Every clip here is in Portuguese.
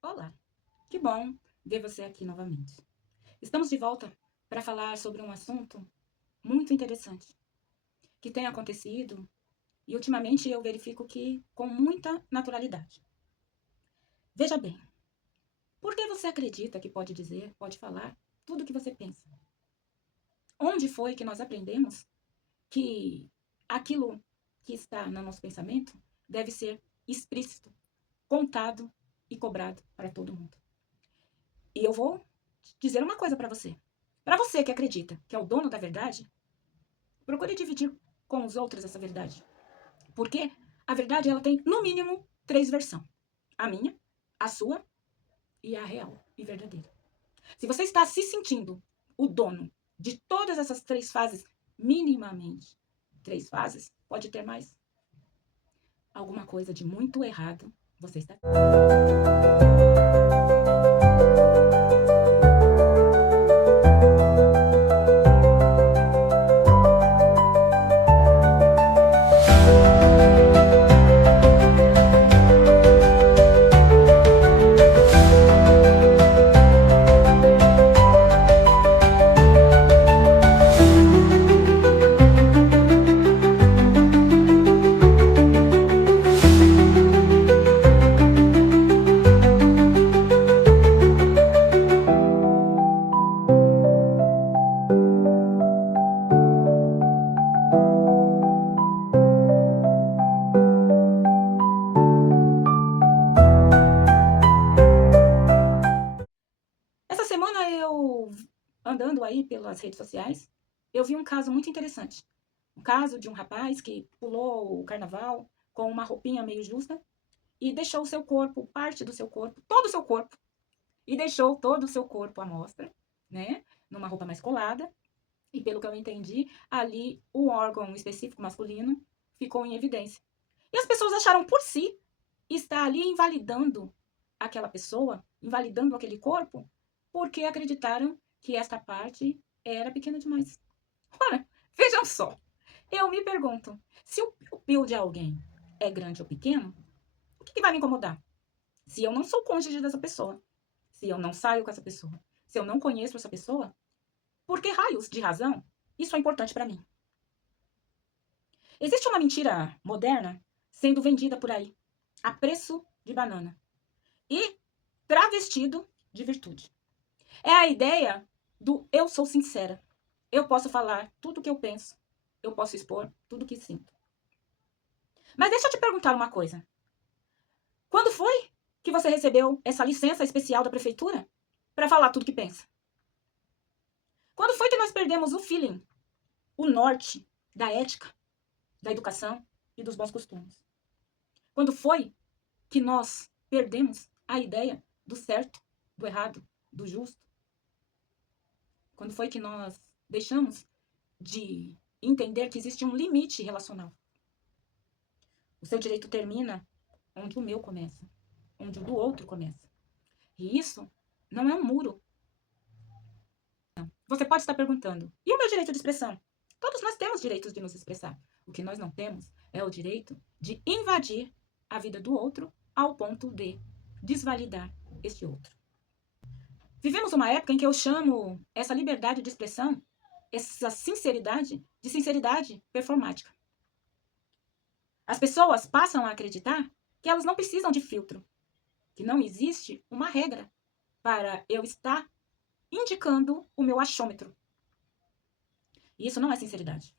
Olá, que bom ver você aqui novamente. Estamos de volta para falar sobre um assunto muito interessante que tem acontecido e ultimamente eu verifico que com muita naturalidade. Veja bem, por que você acredita que pode dizer, pode falar tudo o que você pensa? Onde foi que nós aprendemos que aquilo que está no nosso pensamento deve ser explícito, contado e cobrado para todo mundo? E eu vou dizer uma coisa para você. Para você que acredita que é o dono da verdade, procure dividir com os outros essa verdade. Porque a verdade ela tem, no mínimo, três versões. A minha, a sua e a real e verdadeira. Se você está se sentindo o dono de todas essas três fases, minimamente três fases, pode ter mais. Alguma coisa de muito errado você está. Essa semana eu, andando aí pelas redes sociais, eu vi um caso muito interessante. Um caso de um rapaz que pulou o carnaval com uma roupinha meio justa e deixou o seu corpo, parte do seu corpo, todo o seu corpo, e deixou todo o seu corpo à mostra, né? Numa roupa mais colada. E pelo que eu entendi, ali o órgão específico masculino ficou em evidência. E as pessoas acharam por si estar ali invalidando aquela pessoa, invalidando aquele corpo, porque acreditaram que esta parte era pequena demais. Ora, vejam só. Eu me pergunto, se o piu de alguém é grande ou pequeno, o que vai me incomodar? Se eu não sou cônjuge dessa pessoa, se eu não saio com essa pessoa, se eu não conheço essa pessoa, por que raios de razão isso é importante para mim? Existe uma mentira moderna sendo vendida por aí, a preço de banana, e travestido de virtude. É a ideia do eu sou sincera. Eu posso falar tudo o que eu penso. Eu posso expor tudo o que sinto. Mas deixa eu te perguntar uma coisa. Quando foi que você recebeu essa licença especial da prefeitura para falar tudo o que pensa? Quando foi que nós perdemos o feeling, o norte da ética, da educação e dos bons costumes? Quando foi que nós perdemos a ideia do certo, do errado, do justo? Quando foi que nós deixamos de entender que existe um limite relacional? O seu direito termina onde o meu começa, onde o do outro começa. E isso não é um muro. Você pode estar perguntando, e o meu direito de expressão? Todos nós temos direitos de nos expressar. O que nós não temos é o direito de invadir a vida do outro ao ponto de desvalidar este outro. Vivemos uma época em que eu chamo essa liberdade de expressão, essa sinceridade, de sinceridade performática. As pessoas passam a acreditar que elas não precisam de filtro, que não existe uma regra para eu estar indicando o meu achômetro. E isso não é sinceridade.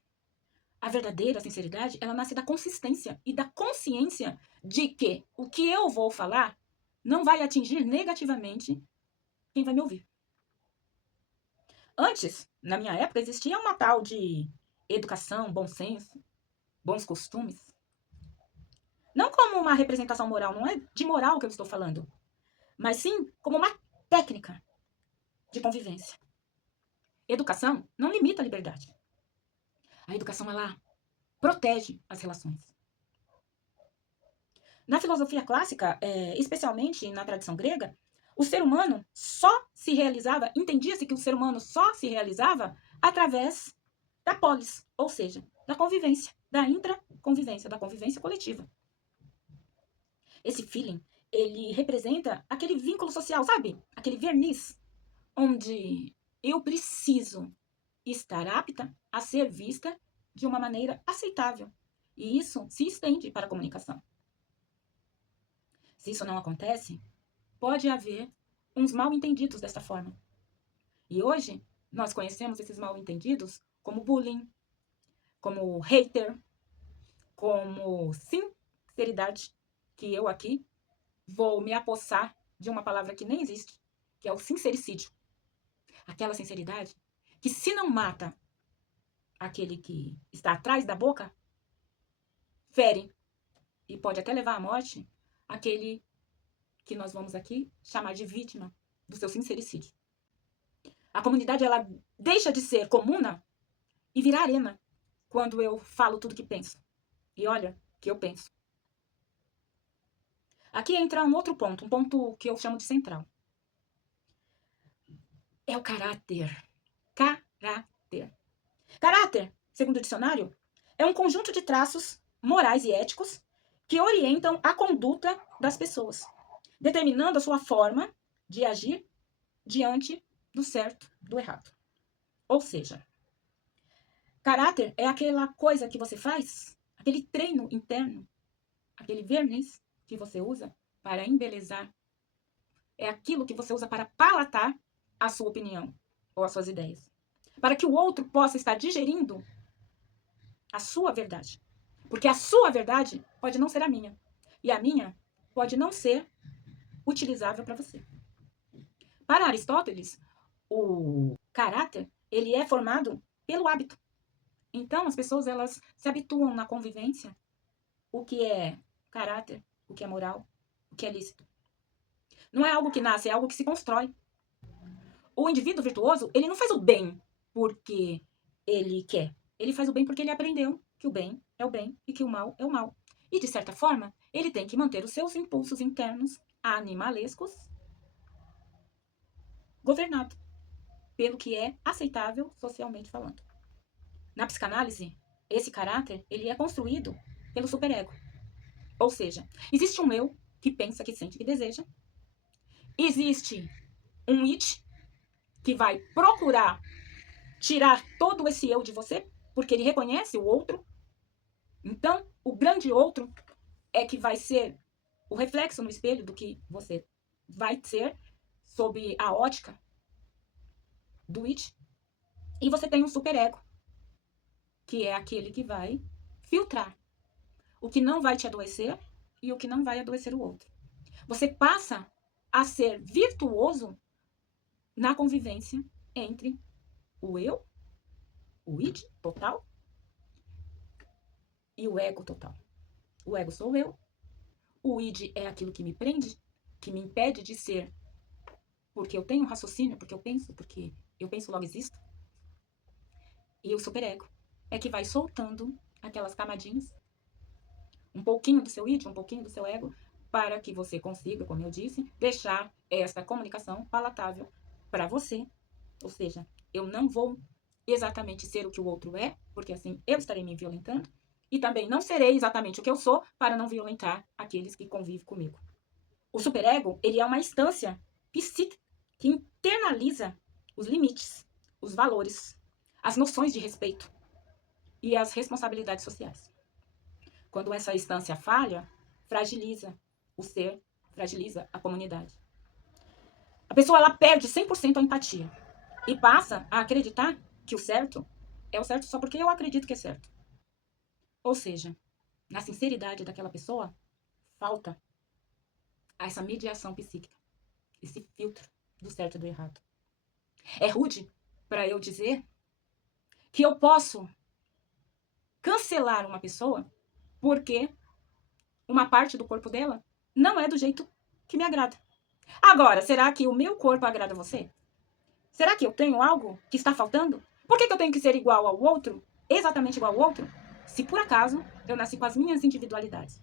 A verdadeira sinceridade, ela nasce da consistência e da consciência de que o que eu vou falar não vai atingir negativamente quem vai me ouvir. Antes, na minha época, existia uma tal de educação, bom senso, bons costumes. Não como uma representação moral, não é de moral que eu estou falando, mas sim como uma técnica de convivência. Educação não limita a liberdade. A educação, ela protege as relações. Na filosofia clássica, especialmente na tradição grega, o ser humano só se realizava, entendia-se que o ser humano só se realizava através da polis, ou seja, da convivência, da intraconvivência, da convivência coletiva. Esse feeling, ele representa aquele vínculo social, sabe? Aquele verniz, onde eu preciso estar apta a ser vista de uma maneira aceitável. E isso se estende para a comunicação. Se isso não acontece, pode haver uns mal-entendidos dessa forma. E hoje, nós conhecemos esses mal-entendidos como bullying, como hater, como sinceridade, que eu aqui vou me apossar de uma palavra que nem existe, que é o sincericídio. Aquela sinceridade que, se não mata aquele que está atrás da boca, fere e pode até levar à morte aquele que nós vamos aqui chamar de vítima do seu sincericídio. A comunidade, ela deixa de ser comuna e virar arena quando eu falo tudo que penso. E olha que eu penso. Aqui entra um outro ponto, um ponto que eu chamo de central. É o caráter. Caráter. Caráter, segundo o dicionário, é um conjunto de traços morais e éticos que orientam a conduta das pessoas, determinando a sua forma de agir diante do certo, do errado. Ou seja, caráter é aquela coisa que você faz, aquele treino interno, aquele verniz que você usa para embelezar. É aquilo que você usa para palatar a sua opinião ou as suas ideias. Para que o outro possa estar digerindo a sua verdade. Porque a sua verdade pode não ser a minha. E a minha pode não ser utilizável para você. Para Aristóteles, o caráter, ele é formado pelo hábito. Então, as pessoas, elas se habituam na convivência o que é caráter, o que é moral, o que é lícito. Não é algo que nasce, é algo que se constrói. O indivíduo virtuoso, ele não faz o bem porque ele quer. Ele faz o bem porque ele aprendeu que o bem é o bem e que o mal é o mal. E, de certa forma, ele tem que manter os seus impulsos internos animalescos governados pelo que é aceitável socialmente falando. Na psicanálise, esse caráter, ele é construído pelo superego. Ou seja, existe um eu que pensa, que sente, que deseja. Existe um it que vai procurar tirar todo esse eu de você, porque ele reconhece o outro. Então, o grande outro é que vai ser o reflexo no espelho do que você vai ser sob a ótica do it. E você tem um superego, que é aquele que vai filtrar o que não vai te adoecer e o que não vai adoecer o outro. Você passa a ser virtuoso na convivência entre o eu, o id total, e o ego total. O ego sou eu, o id é aquilo que me prende, que me impede de ser, porque eu tenho raciocínio, porque eu penso logo existo. E o superego é que vai soltando aquelas camadinhas, um pouquinho do seu id, um pouquinho do seu ego, para que você consiga, como eu disse, deixar esta comunicação palatável para você. Ou seja, eu não vou exatamente ser o que o outro é, porque assim eu estarei me violentando, e também não serei exatamente o que eu sou para não violentar aqueles que convivem comigo. O superego, ele é uma instância psíquica que internaliza os limites, os valores, as noções de respeito e as responsabilidades sociais. Quando essa instância falha, fragiliza o ser, fragiliza a comunidade. A pessoa, ela perde 100% a empatia e passa a acreditar que o certo é o certo só porque eu acredito que é certo. Ou seja, na sinceridade daquela pessoa, falta essa mediação psíquica, esse filtro do certo e do errado. É rude para eu dizer que eu posso cancelar uma pessoa porque uma parte do corpo dela não é do jeito que me agrada. Agora, será que o meu corpo agrada você? Será que eu tenho algo que está faltando? Por que eu tenho que ser igual ao outro, exatamente igual ao outro, se por acaso eu nasci com as minhas individualidades?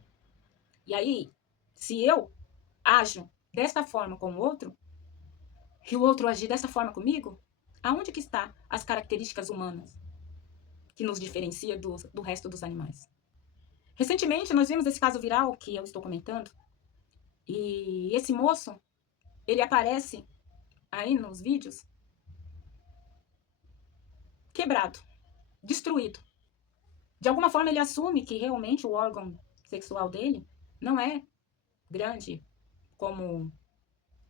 E aí, se eu ajo desta forma com o outro, e o outro agir dessa forma comigo, aonde que está as características humanas que nos diferencia do resto dos animais? Recentemente, nós vimos esse caso viral que eu estou comentando, E esse moço, ele aparece aí nos vídeos quebrado, destruído. De alguma forma ele assume que realmente o órgão sexual dele não é grande como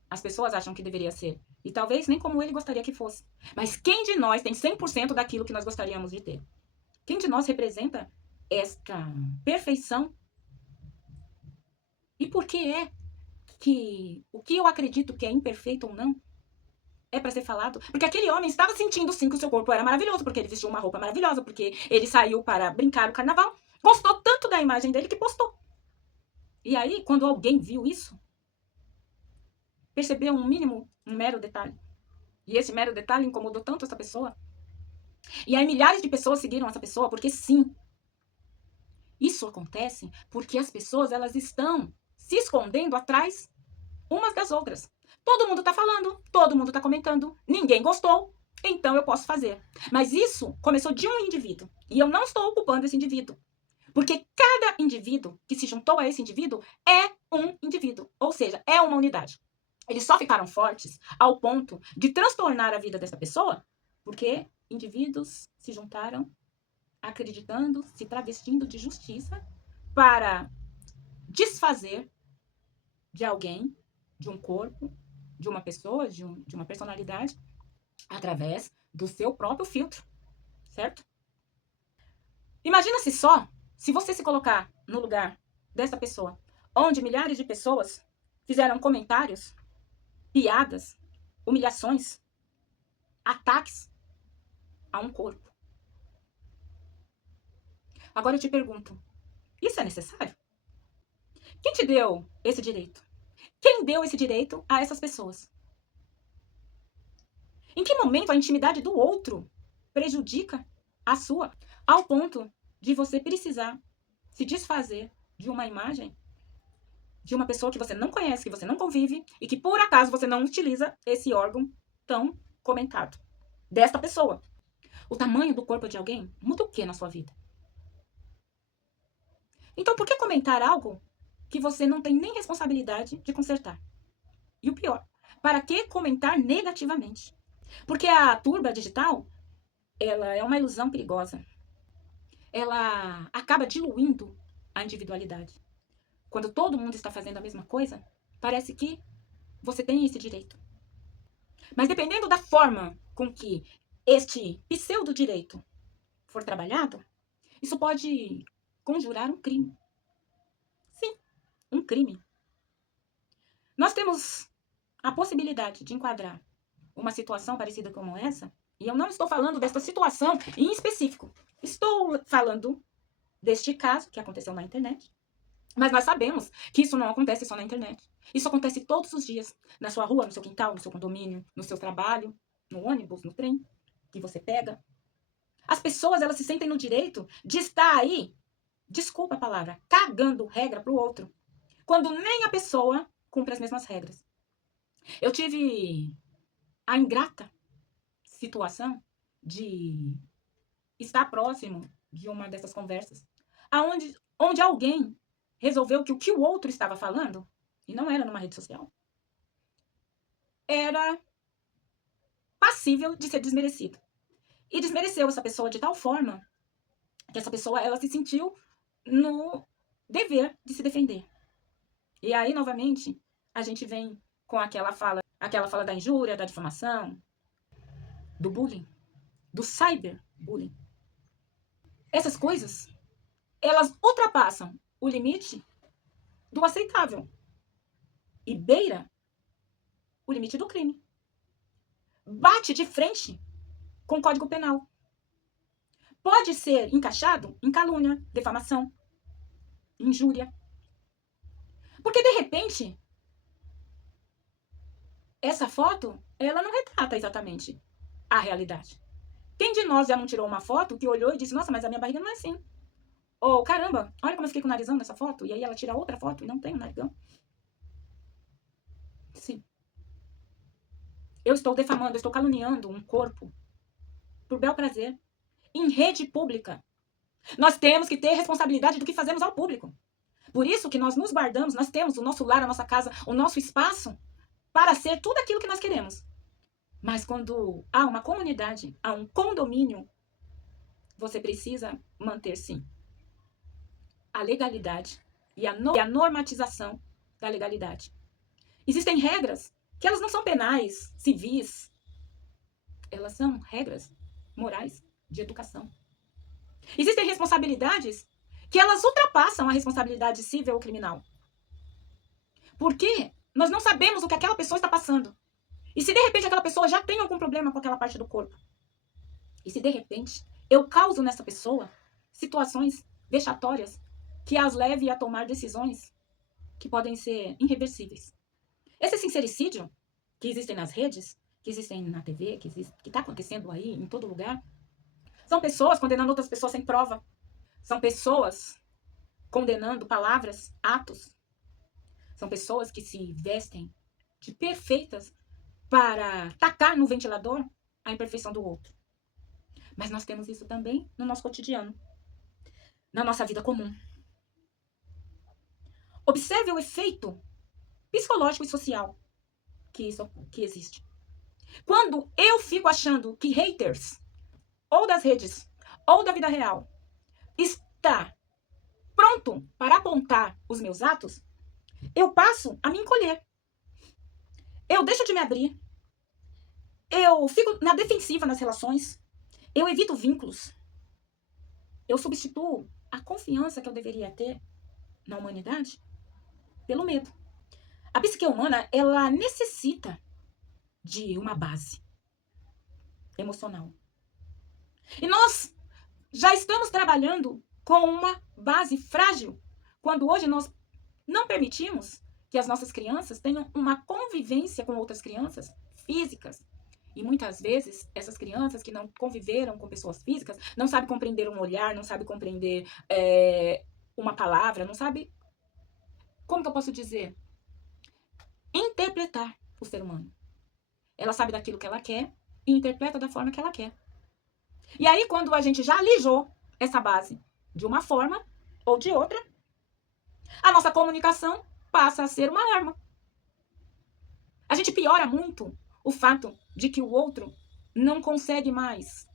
as pessoas acham que deveria ser. E talvez nem como ele gostaria que fosse. Mas quem de nós tem 100% daquilo que nós gostaríamos de ter? Quem de nós representa esta perfeição? E por que é que o que eu acredito que é imperfeito ou não é para ser falado? Porque aquele homem estava sentindo sim que o seu corpo era maravilhoso, porque ele vestiu uma roupa maravilhosa, porque ele saiu para brincar no carnaval. Gostou tanto da imagem dele que postou. E aí, quando alguém viu isso, percebeu um mínimo, um mero detalhe. E esse mero detalhe incomodou tanto essa pessoa. E aí milhares de pessoas seguiram essa pessoa, porque sim, isso acontece porque as pessoas elas estão se escondendo atrás umas das outras. Todo mundo tá falando, todo mundo tá comentando, ninguém gostou, então eu posso fazer. Mas isso começou de um indivíduo. E eu não estou ocupando esse indivíduo. Porque cada indivíduo que se juntou a esse indivíduo é um indivíduo. Ou seja, é uma unidade. Eles só ficaram fortes ao ponto de transtornar a vida dessa pessoa porque indivíduos se juntaram acreditando, se travestindo de justiça para desfazer de alguém, de um corpo, de uma pessoa, de uma personalidade, através do seu próprio filtro, certo? Imagina-se só se você se colocar no lugar dessa pessoa, onde milhares de pessoas fizeram comentários, piadas, humilhações, ataques a um corpo. Agora eu te pergunto, isso é necessário? Quem te deu esse direito? Quem deu esse direito a essas pessoas? Em que momento a intimidade do outro prejudica a sua, ao ponto de você precisar se desfazer de uma imagem de uma pessoa que você não conhece, que você não convive e que por acaso você não utiliza esse órgão tão comentado desta pessoa? O tamanho do corpo de alguém muda o que na sua vida? Então, por que comentar algo que você não tem nem responsabilidade de consertar? E o pior, para que comentar negativamente? Porque a turba digital, ela é uma ilusão perigosa. Ela acaba diluindo a individualidade. Quando todo mundo está fazendo a mesma coisa, parece que você tem esse direito. Mas dependendo da forma com que este pseudo-direito for trabalhado, isso pode conjurar um crime. Sim, um crime. Nós temos a possibilidade de enquadrar uma situação parecida como essa, e eu não estou falando desta situação em específico. Estou falando deste caso que aconteceu na internet. Mas nós sabemos que isso não acontece só na internet. Isso acontece todos os dias. Na sua rua, no seu quintal, no seu condomínio, no seu trabalho, no ônibus, no trem que você pega. As pessoas, elas se sentem no direito de estar aí, desculpa a palavra, cagando regra pro outro. Quando nem a pessoa cumpre as mesmas regras. Eu tive a ingrata situação de estar próximo de uma dessas conversas, onde alguém resolveu que o que o outro estava falando, e não era numa rede social, era passível de ser desmerecido. E desmereceu essa pessoa de tal forma que essa pessoa ela se sentiu no dever de se defender. E aí, novamente, a gente vem com aquela fala da injúria, da difamação, do bullying, do cyberbullying. Essas coisas, elas ultrapassam o limite do aceitável e beira o limite do crime. Bate de frente com o Código Penal. Pode ser encaixado em calúnia, defamação, injúria. Porque, de repente, essa foto, ela não retrata exatamente a realidade. Quem de nós já não tirou uma foto que olhou e disse, nossa, mas a minha barriga não é assim? Ou, caramba, olha como eu fiquei com o narizão nessa foto. E aí ela tira outra foto e não tem o narizão. Sim. Eu estou defamando, eu estou caluniando um corpo por bel prazer, em rede pública. Nós temos que ter responsabilidade do que fazemos ao público. Por isso que nós nos guardamos, nós temos o nosso lar, a nossa casa, o nosso espaço para ser tudo aquilo que nós queremos. Mas quando há uma comunidade, há um condomínio, você precisa manter, sim, a legalidade e a normatização da legalidade. Existem regras que elas não são penais, civis. Elas são regras morais de educação. Existem responsabilidades que elas ultrapassam a responsabilidade civil ou criminal. Porque nós não sabemos o que aquela pessoa está passando. E se de repente aquela pessoa já tem algum problema com aquela parte do corpo? E se de repente eu causo nessa pessoa situações vexatórias que as leve a tomar decisões que podem ser irreversíveis? Esse sincericídio que existem nas redes, que existem na TV, que está acontecendo aí em todo lugar, são pessoas condenando outras pessoas sem prova. São pessoas condenando palavras, atos. São pessoas que se vestem de perfeitas para tacar no ventilador a imperfeição do outro. Mas nós temos isso também no nosso cotidiano, na nossa vida comum. Observe o efeito psicológico e social que existe. Quando eu fico achando que haters, ou das redes, ou da vida real, está pronto para apontar os meus atos, eu passo a me encolher. Eu deixo de me abrir. Eu fico na defensiva nas relações. Eu evito vínculos. Eu substituo a confiança que eu deveria ter na humanidade pelo medo. A psique humana, ela necessita de uma base emocional. E nós já estamos trabalhando com uma base frágil, quando hoje nós não permitimos que as nossas crianças tenham uma convivência com outras crianças físicas. E muitas vezes, essas crianças que não conviveram com pessoas físicas, não sabem compreender um olhar, não sabem compreender uma palavra, não sabem, como que eu posso dizer? Interpretar o ser humano. Ela sabe daquilo que ela quer e interpreta da forma que ela quer. E aí, quando a gente já alijou essa base de uma forma ou de outra, a nossa comunicação passa a ser uma arma. A gente piora muito o fato de que o outro não consegue mais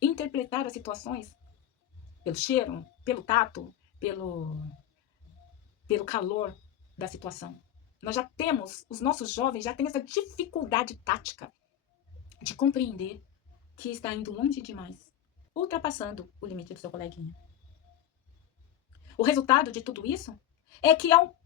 interpretar as situações pelo cheiro, pelo tato, pelo calor da situação. Nós já temos, os nossos jovens já têm essa dificuldade tática de compreender que está indo longe demais, ultrapassando o limite do seu coleguinha. O resultado de tudo isso é que, ao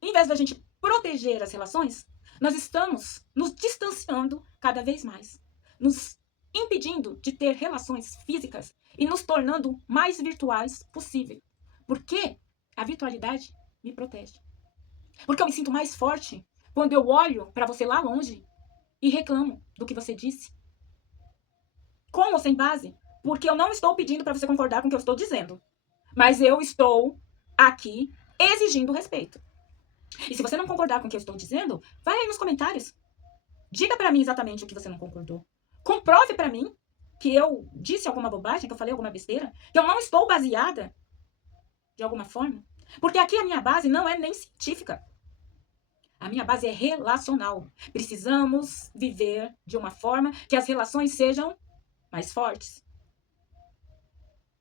invés da gente proteger as relações, nós estamos nos distanciando cada vez mais, nos impedindo de ter relações físicas e nos tornando mais virtuais possível. Porque a virtualidade me protege. Porque eu me sinto mais forte quando eu olho para você lá longe e reclamo do que você disse. Com ou sem base? Porque eu não estou pedindo para você concordar com o que eu estou dizendo. Mas eu estou aqui exigindo respeito. E se você não concordar com o que eu estou dizendo, vai aí nos comentários. Diga para mim exatamente o que você não concordou. Comprove para mim que eu disse alguma bobagem, que eu falei alguma besteira, que eu não estou baseada de alguma forma. Porque aqui a minha base não é nem científica. A minha base é relacional. Precisamos viver de uma forma que as relações sejam mais fortes.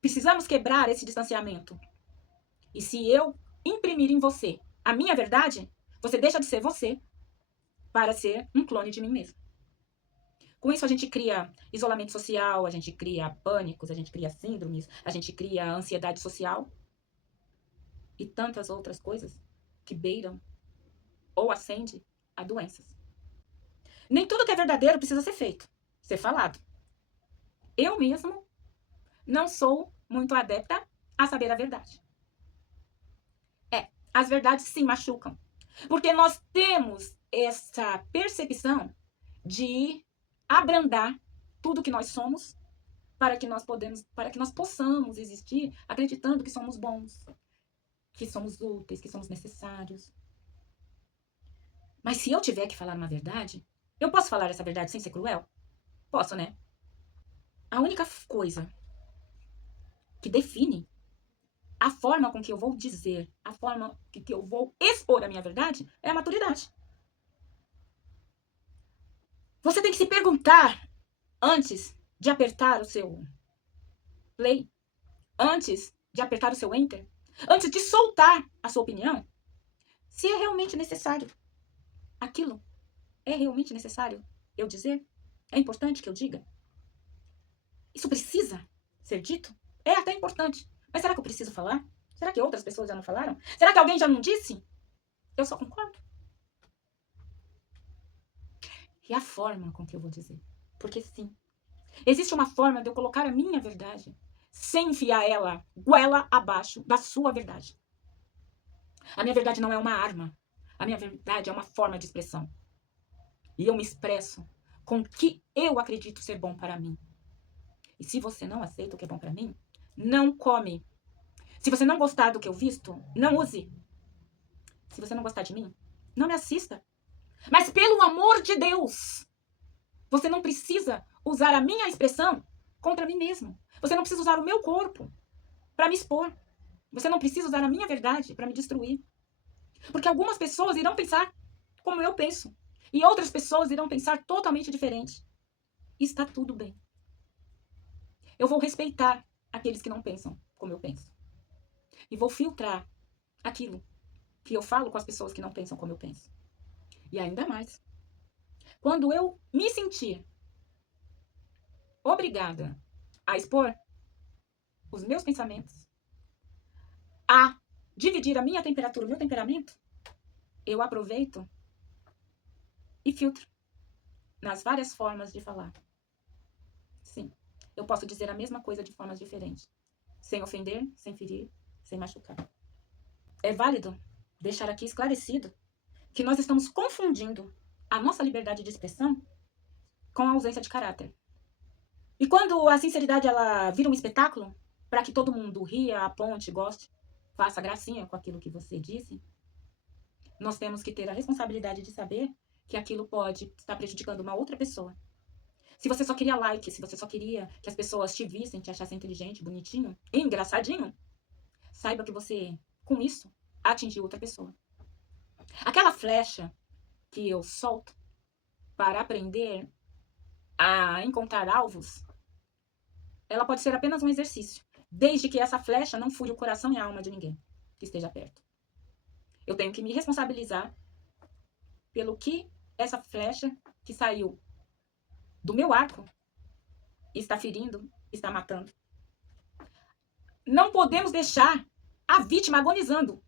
Precisamos quebrar esse distanciamento. E se eu imprimir em você a minha verdade, você deixa de ser você para ser um clone de mim mesmo. Com isso a gente cria isolamento social, a gente cria pânicos, a gente cria síndromes, a gente cria ansiedade social e tantas outras coisas que beiram ou acendem a doenças. Nem tudo que é verdadeiro precisa ser feito, ser falado. Eu mesmo não sou muito adepta a saber a verdade. As verdades se machucam. Porque nós temos essa percepção de abrandar tudo que nós somos para que nós possamos existir acreditando que somos bons, que somos úteis, que somos necessários. Mas se eu tiver que falar uma verdade, eu posso falar essa verdade sem ser cruel? Posso, né? A única coisa que define A forma com que eu vou dizer, a forma que eu vou expor a minha verdade é a maturidade. Você tem que se perguntar antes de apertar o seu play, antes de apertar o seu enter, antes de soltar a sua opinião, se é realmente necessário. Aquilo é realmente necessário eu dizer? É importante que eu diga? Isso precisa ser dito? É até importante. Mas será que eu preciso falar? Será que outras pessoas já não falaram? Será que alguém já não disse? Eu só concordo. E a forma com que eu vou dizer. Porque sim, existe uma forma de eu colocar a minha verdade sem enfiar ela goela abaixo da sua verdade. A minha verdade não é uma arma. A minha verdade é uma forma de expressão. E eu me expresso com o que eu acredito ser bom para mim. E se você não aceita o que é bom para mim, não come. Se você não gostar do que eu visto, não use. Se você não gostar de mim, não me assista. Mas pelo amor de Deus, você não precisa usar a minha expressão contra mim mesmo. Você não precisa usar o meu corpo para me expor. Você não precisa usar a minha verdade para me destruir. Porque algumas pessoas irão pensar como eu penso. E outras pessoas irão pensar totalmente diferente. E está tudo bem. Eu vou respeitar aqueles que não pensam como eu penso. E vou filtrar aquilo que eu falo com as pessoas que não pensam como eu penso. E ainda mais, quando eu me sentir obrigada a expor os meus pensamentos, a dividir a minha temperatura, o meu temperamento, eu aproveito e filtro nas várias formas de falar. Sim, eu posso dizer a mesma coisa de formas diferentes, sem ofender, sem ferir, sem machucar. É válido deixar aqui esclarecido que nós estamos confundindo a nossa liberdade de expressão com a ausência de caráter. E quando a sinceridade ela vira um espetáculo, para que todo mundo ria, aponte, goste, faça gracinha com aquilo que você disse, nós temos que ter a responsabilidade de saber que aquilo pode estar prejudicando uma outra pessoa. Se você só queria like, se você só queria que as pessoas te vissem, te achassem inteligente, bonitinho, engraçadinho, saiba que você, com isso, atingiu outra pessoa. Aquela flecha que eu solto para aprender a encontrar alvos, ela pode ser apenas um exercício, desde que essa flecha não fure o coração e a alma de ninguém que esteja perto. Eu tenho que me responsabilizar pelo que essa flecha que saiu do meu arco está ferindo, está matando. Não podemos deixar a vítima agonizando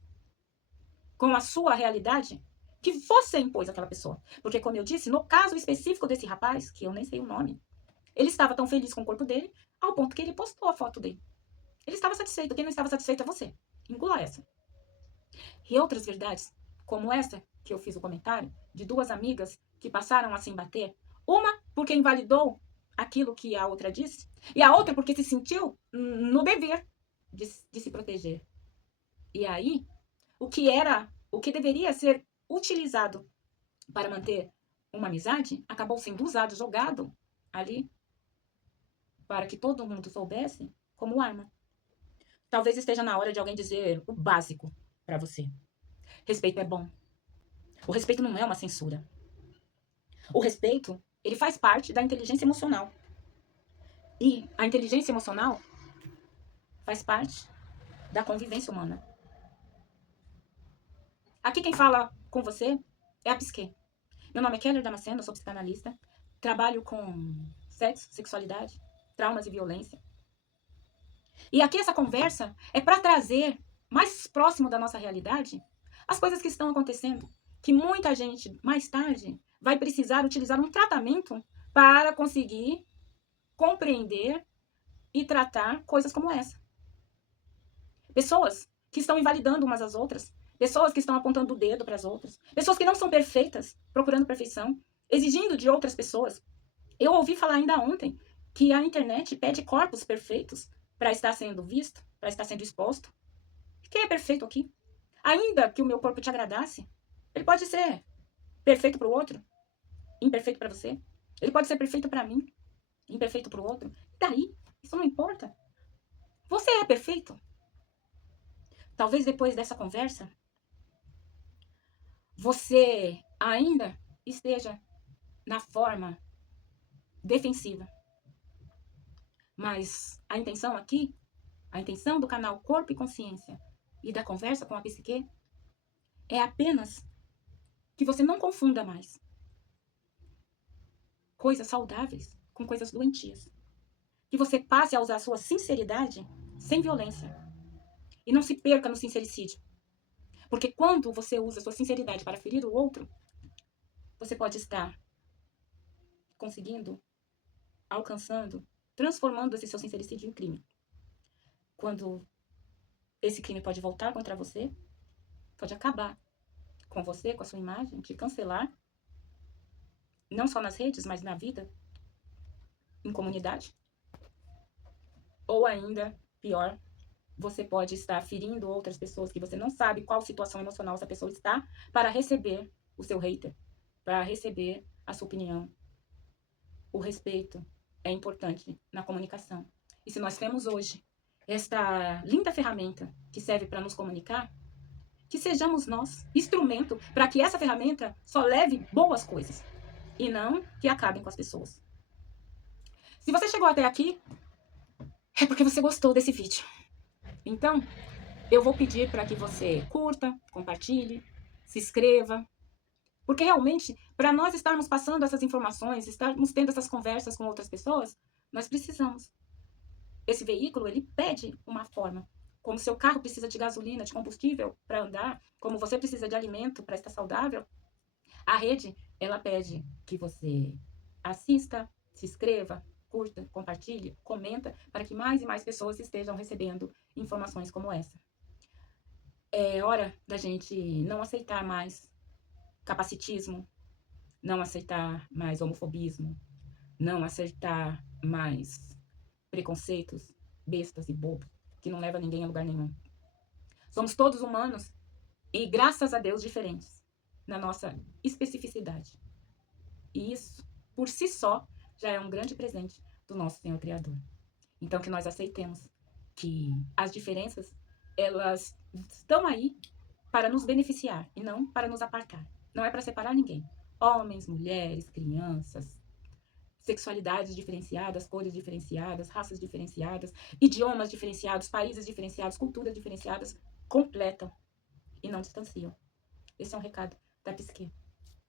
com a sua realidade que você impôs àquela pessoa. Porque, como eu disse, no caso específico desse rapaz, que eu nem sei o nome, ele estava tão feliz com o corpo dele, ao ponto que ele postou a foto dele. Ele estava satisfeito. Quem não estava satisfeito é você. Engula essa. E outras verdades, como essa que eu fiz o comentário, de duas amigas que passaram a se embater. Uma porque invalidou aquilo que a outra disse, e a outra porque se sentiu no dever de se proteger. E aí, o que deveria ser utilizado para manter uma amizade, acabou sendo usado, jogado ali, para que todo mundo soubesse, como arma. Talvez esteja na hora de alguém dizer o básico para você. Respeito é bom. O respeito não é uma censura. O respeito, ele faz parte da inteligência emocional. E a inteligência emocional faz parte da convivência humana. Aqui quem fala com você é a Psique. Meu nome é Keller Damasceno, eu sou psicanalista. Trabalho com sexo, sexualidade, traumas e violência. E aqui essa conversa é para trazer mais próximo da nossa realidade as coisas que estão acontecendo. Que muita gente, mais tarde, vai precisar utilizar um tratamento para conseguir compreender e tratar coisas como essa. Pessoas que estão invalidando umas às outras, pessoas que estão apontando o dedo para as outras, pessoas que não são perfeitas, procurando perfeição, exigindo de outras pessoas. Eu ouvi falar ainda ontem que a internet pede corpos perfeitos para estar sendo visto, para estar sendo exposto. Quem é perfeito aqui? Ainda que o meu corpo te agradasse, ele pode ser perfeito para o outro, imperfeito para você. Ele pode ser perfeito para mim, imperfeito para o outro. E daí? Isso não importa. Você é perfeito. Talvez depois dessa conversa, você ainda esteja na forma defensiva. Mas a intenção aqui, a intenção do canal Corpo e Consciência e da conversa com a psique é apenas que você não confunda mais coisas saudáveis com coisas doentias. Que você passe a usar a sua sinceridade sem violência. E não se perca no sincericídio. Porque quando você usa a sua sinceridade para ferir o outro, você pode estar conseguindo, alcançando, transformando esse seu sincericídio em crime. Quando esse crime pode voltar contra você, pode acabar com você, com a sua imagem, te cancelar, não só nas redes, mas na vida, em comunidade. Ou ainda, pior, você pode estar ferindo outras pessoas que você não sabe qual situação emocional essa pessoa está para receber o seu hater, para receber a sua opinião. O respeito é importante na comunicação. E se nós temos hoje esta linda ferramenta que serve para nos comunicar, que sejamos nós instrumento para que essa ferramenta só leve boas coisas e não que acabem com as pessoas. Se você chegou até aqui, é porque você gostou desse vídeo. Então, eu vou pedir para que você curta, compartilhe, se inscreva, porque realmente, para nós estarmos passando essas informações, estarmos tendo essas conversas com outras pessoas, nós precisamos. Esse veículo, ele pede uma forma. Como seu carro precisa de gasolina, de combustível para andar, como você precisa de alimento para estar saudável, a rede, ela pede que você assista, se inscreva, curta, compartilhe, comenta, para que mais e mais pessoas estejam recebendo informações como essa. É hora da gente não aceitar mais capacitismo, não aceitar mais homofobismo, não aceitar mais preconceitos bestas e bobos, que não leva ninguém a lugar nenhum. Somos todos humanos e, graças a Deus, diferentes na nossa especificidade. E isso, por si só, já é um grande presente do nosso Senhor Criador. Então, que nós aceitemos que as diferenças, elas estão aí para nos beneficiar e não para nos apartar. Não é para separar ninguém. Homens, mulheres, crianças, sexualidades diferenciadas, cores diferenciadas, raças diferenciadas, idiomas diferenciados, países diferenciados, culturas diferenciadas, completam e não distanciam. Esse é um recado da Psique.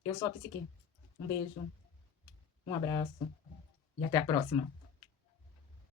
Eu sou a Psique. Um beijo, um abraço e até a próxima.